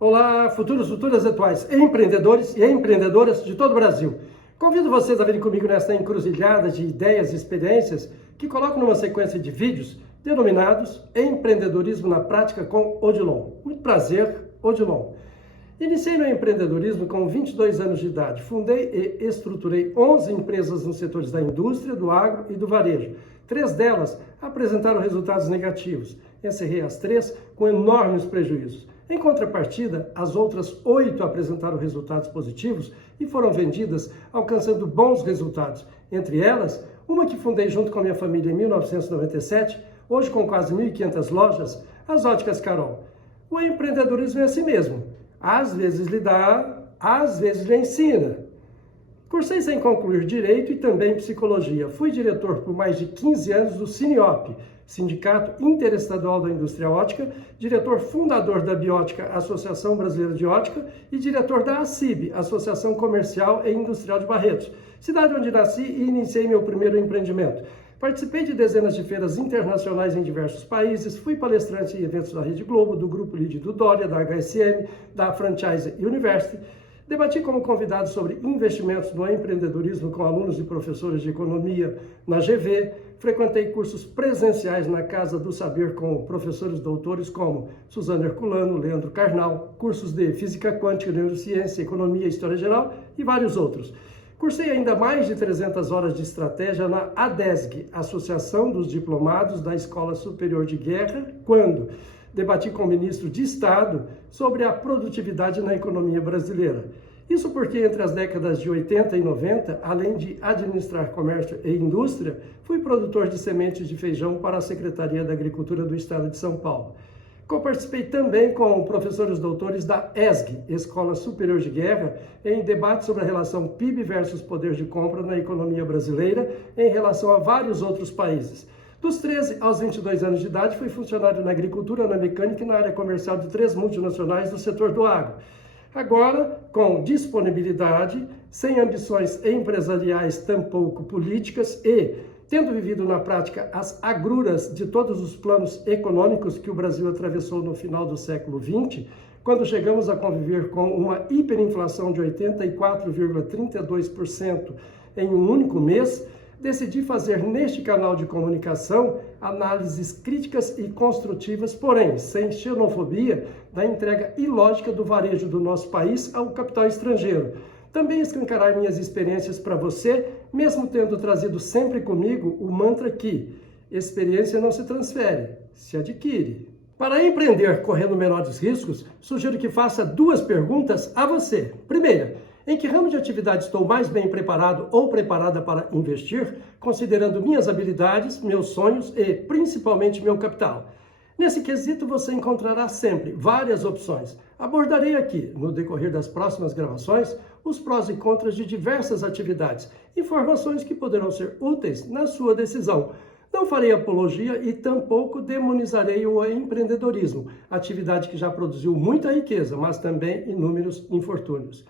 Olá, futuras atuais empreendedores e empreendedoras de todo o Brasil. Convido vocês a virem comigo nesta encruzilhada de ideias e experiências que coloco numa sequência de vídeos denominados Empreendedorismo na Prática com Odilon. Muito prazer, Odilon. Iniciei no empreendedorismo com 22 anos de idade. Fundei e estruturei 11 empresas nos setores da indústria, do agro e do varejo. 3 delas apresentaram resultados negativos. Encerrei as 3 com enormes prejuízos. Em contrapartida, as outras 8 apresentaram resultados positivos e foram vendidas, alcançando bons resultados. Entre elas, uma que fundei junto com a minha família em 1997, hoje com quase 1.500 lojas, as Óticas Carol. O empreendedorismo é assim mesmo. Às vezes lhe dá, às vezes lhe ensina. Cursei sem concluir Direito e também Psicologia. Fui diretor por mais de 15 anos do Siniop, Sindicato Interestadual da Indústria Ótica, diretor fundador da Biótica, Associação Brasileira de Ótica, e diretor da ACIB, Associação Comercial e Industrial de Barretos, cidade onde nasci e iniciei meu primeiro empreendimento. Participei de dezenas de feiras internacionais em diversos países, fui palestrante em eventos da Rede Globo, do Grupo Lídio do Dória, da HSM, da Franchise University. Debati como convidado sobre investimentos no empreendedorismo com alunos e professores de economia na GV, frequentei cursos presenciais na Casa do Saber com professores doutores como Suzana Herculano, Leandro Carnal, cursos de Física Quântica, Neurociência, Economia, História Geral e vários outros. Cursei ainda mais de 300 horas de estratégia na ADESG, Associação dos Diplomados da Escola Superior de Guerra, quando debati com o ministro de Estado sobre a produtividade na economia brasileira. Isso porque entre as décadas de 80 e 90, além de administrar comércio e indústria, fui produtor de sementes de feijão para a Secretaria da Agricultura do Estado de São Paulo. Participei também com professores doutores da ESG, Escola Superior de Guerra, em debate sobre a relação PIB versus poder de compra na economia brasileira em relação a vários outros países. Dos 13 aos 22 anos de idade, fui funcionário na agricultura, na mecânica e na área comercial de 3 multinacionais do setor do agro. Agora, com disponibilidade, sem ambições empresariais, tampouco políticas e tendo vivido na prática as agruras de todos os planos econômicos que o Brasil atravessou no final do século XX, quando chegamos a conviver com uma hiperinflação de 84,32% em um único mês, decidi fazer neste canal de comunicação análises críticas e construtivas, porém sem xenofobia, da entrega ilógica do varejo do nosso país ao capital estrangeiro. Também escancarar minhas experiências para você, mesmo tendo trazido sempre comigo o mantra que experiência não se transfere, se adquire. Para empreender correndo menores riscos, sugiro que faça 2 perguntas a você. Primeira, em que ramo de atividade estou mais bem preparado ou preparada para investir, considerando minhas habilidades, meus sonhos e, principalmente, meu capital? Nesse quesito, você encontrará sempre várias opções. Abordarei aqui, no decorrer das próximas gravações, os prós e contras de diversas atividades, informações que poderão ser úteis na sua decisão. Não farei apologia e tampouco demonizarei o empreendedorismo, atividade que já produziu muita riqueza, mas também inúmeros infortúnios.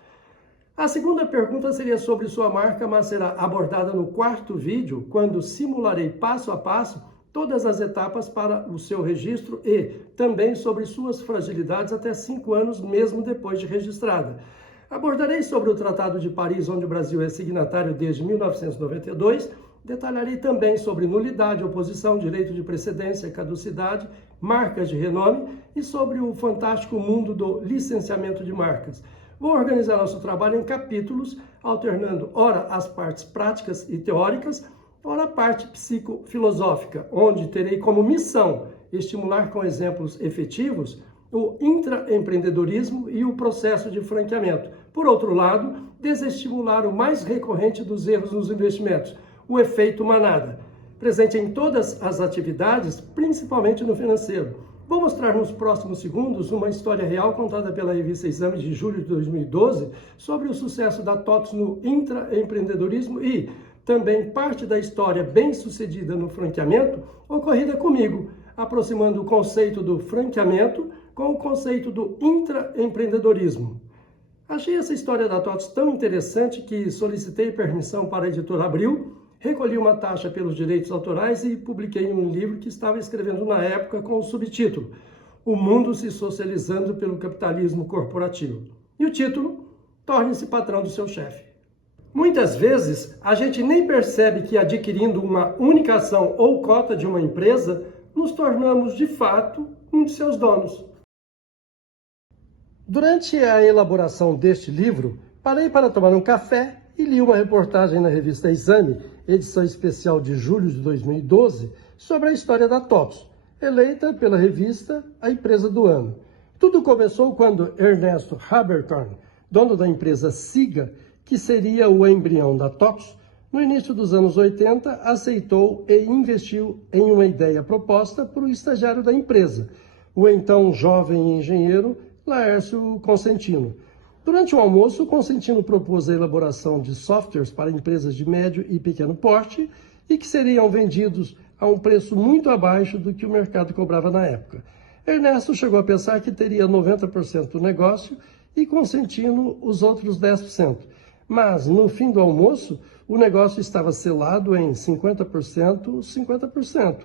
A segunda pergunta seria sobre sua marca, mas será abordada no 4º vídeo, quando simularei passo a passo todas as etapas para o seu registro e também sobre suas fragilidades até 5 anos mesmo depois de registrada. Abordarei sobre o Tratado de Paris, onde o Brasil é signatário desde 1992, detalharei também sobre nulidade, oposição, direito de precedência, caducidade, marcas de renome e sobre o fantástico mundo do licenciamento de marcas. Vou organizar nosso trabalho em capítulos, alternando ora as partes práticas e teóricas, ora a parte psicofilosófica, onde terei como missão estimular com exemplos efetivos o intraempreendedorismo e o processo de franqueamento. Por outro lado, desestimular o mais recorrente dos erros nos investimentos, o efeito manada, presente em todas as atividades, principalmente no financeiro. Vou mostrar nos próximos segundos uma história real contada pela revista Exame de julho de 2012 sobre o sucesso da TOTVS no intraempreendedorismo e também parte da história bem-sucedida no franqueamento ocorrida comigo, aproximando o conceito do franqueamento com o conceito do intraempreendedorismo. Achei essa história da TOTVS tão interessante que solicitei permissão para a editora Abril, recolhi uma taxa pelos direitos autorais e publiquei um livro que estava escrevendo na época com o subtítulo o mundo se socializando pelo capitalismo corporativo. E o título, torne-se patrão do seu chefe. Muitas vezes, a gente nem percebe que adquirindo uma única ação ou cota de uma empresa, nos tornamos, de fato, um de seus donos. Durante a elaboração deste livro, parei para tomar um café e li uma reportagem na revista Exame, edição especial de julho de 2012, sobre a história da TOTVS, eleita pela revista a empresa do ano. Tudo começou quando Ernesto Haberkorn, dono da empresa Siga, que seria o embrião da TOTVS, no início dos anos 80, aceitou e investiu em uma ideia proposta por um estagiário da empresa, o então jovem engenheiro Laércio Consentino. Durante o almoço, Consentino propôs a elaboração de softwares para empresas de médio e pequeno porte e que seriam vendidos a um preço muito abaixo do que o mercado cobrava na época. Ernesto chegou a pensar que teria 90% do negócio e Consentino os outros 10%. Mas, no fim do almoço, o negócio estava selado em 50%, 50%.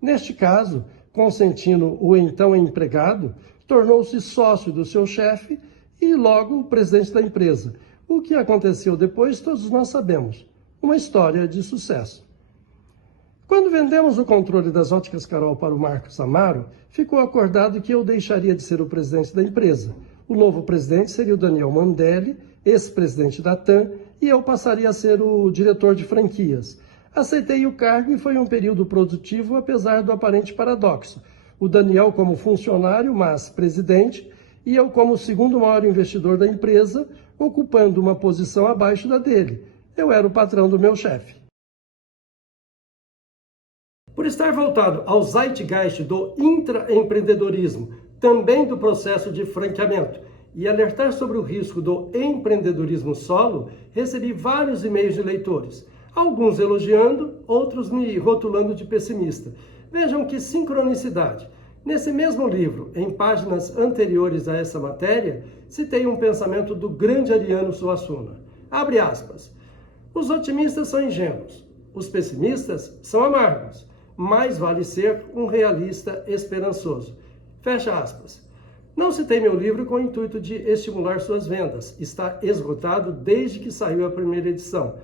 Neste caso, Consentino, o então empregado, tornou-se sócio do seu chefe e logo presidente da empresa. O que aconteceu depois, todos nós sabemos. Uma história de sucesso. Quando vendemos o controle das óticas Carol para o Marcos Amaro, ficou acordado que eu deixaria de ser o presidente da empresa. O novo presidente seria o Daniel Mandelli, ex-presidente da TAM, e eu passaria a ser o diretor de franquias. Aceitei o cargo e foi um período produtivo, apesar do aparente paradoxo. O Daniel como funcionário, mas presidente, e eu como segundo maior investidor da empresa, ocupando uma posição abaixo da dele. Eu era o patrão do meu chefe. Por estar voltado ao zeitgeist do intraempreendedorismo, também do processo de franqueamento, e alertar sobre o risco do empreendedorismo solo, recebi vários e-mails de leitores, alguns elogiando, outros me rotulando de pessimista. Vejam que sincronicidade. Nesse mesmo livro, em páginas anteriores a essa matéria, citei um pensamento do grande Ariano Suassuna. Abre aspas. Os otimistas são ingênuos, os pessimistas são amargos. Mais vale ser um realista esperançoso. Fecha aspas. Não citei meu livro com o intuito de estimular suas vendas. Está esgotado desde que saiu a primeira edição.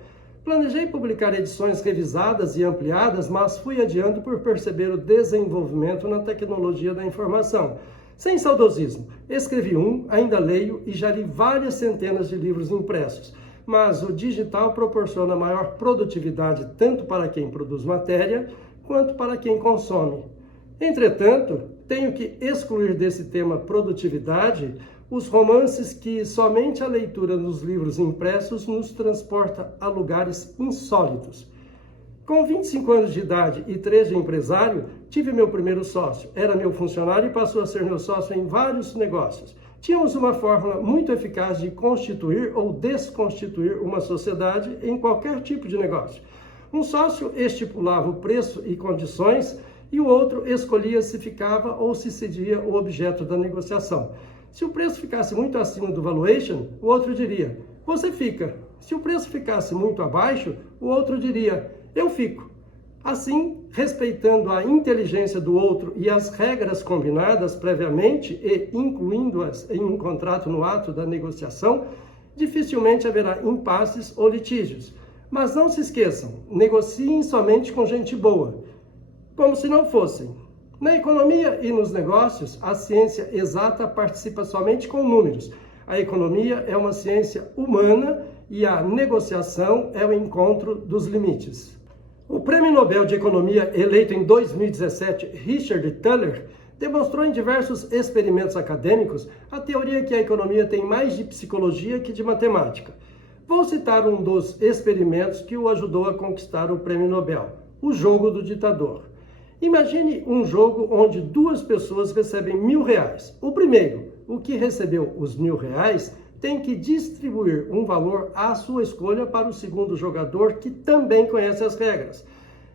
Planejei publicar edições revisadas e ampliadas, mas fui adiando por perceber o desenvolvimento na tecnologia da informação. Sem saudosismo, escrevi ainda leio e já li várias centenas de livros impressos. Mas o digital proporciona maior produtividade tanto para quem produz matéria, quanto para quem consome. Entretanto, tenho que excluir desse tema produtividade os romances que somente a leitura nos livros impressos nos transporta a lugares insólitos. Com 25 anos de idade e 3 de empresário, tive meu primeiro sócio. Era meu funcionário e passou a ser meu sócio em vários negócios. Tínhamos uma fórmula muito eficaz de constituir ou desconstituir uma sociedade em qualquer tipo de negócio. Um sócio estipulava o preço e condições e o outro escolhia se ficava ou se cedia o objeto da negociação. Se o preço ficasse muito acima do valuation, o outro diria, você fica. Se o preço ficasse muito abaixo, o outro diria, eu fico. Assim, respeitando a inteligência do outro e as regras combinadas previamente e incluindo-as em um contrato no ato da negociação, dificilmente haverá impasses ou litígios. Mas não se esqueçam, negociem somente com gente boa, como se não fossem. Na economia e nos negócios, a ciência exata participa somente com números. A economia é uma ciência humana e a negociação é o encontro dos limites. O Prêmio Nobel de Economia, eleito em 2017, Richard Thaler, demonstrou em diversos experimentos acadêmicos a teoria que a economia tem mais de psicologia que de matemática. Vou citar um dos experimentos que o ajudou a conquistar o Prêmio Nobel, o jogo do ditador. Imagine um jogo onde 2 pessoas recebem R$1.000. O primeiro, o que recebeu os R$1.000, tem que distribuir um valor à sua escolha para o segundo jogador, que também conhece as regras.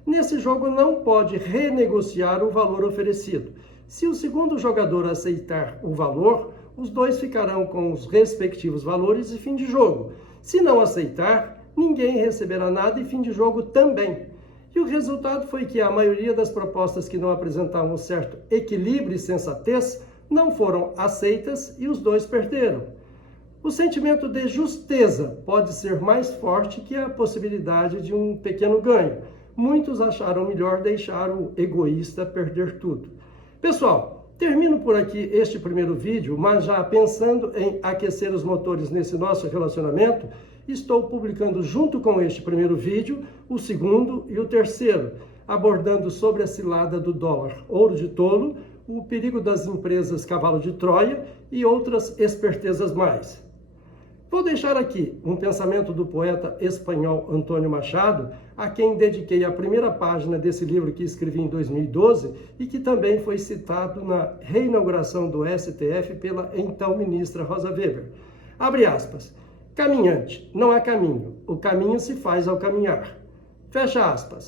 Nesse jogo não pode renegociar o valor oferecido. Se o segundo jogador aceitar o valor, os dois ficarão com os respectivos valores e fim de jogo. Se não aceitar, ninguém receberá nada e fim de jogo também. E E o resultado foi que a maioria das propostas que não apresentavam um certo equilíbrio e sensatez não foram aceitas e os dois perderam. O sentimento de justeza pode ser mais forte que a possibilidade de um pequeno ganho. Muitos acharam melhor deixar o egoísta perder tudo. Pessoal, termino por aqui este primeiro vídeo, mas já pensando em aquecer os motores nesse nosso relacionamento, estou publicando junto com este primeiro vídeo o segundo e o terceiro, abordando sobre a cilada do dólar ouro de tolo, o perigo das empresas cavalo de Troia e outras espertezas mais. Vou deixar aqui um pensamento do poeta espanhol Antônio Machado, a quem dediquei a primeira página desse livro que escrevi em 2012 e que também foi citado na reinauguração do STF pela então ministra Rosa Weber. Abre aspas. Caminhante, não há caminho. O caminho se faz ao caminhar. Fecha aspas.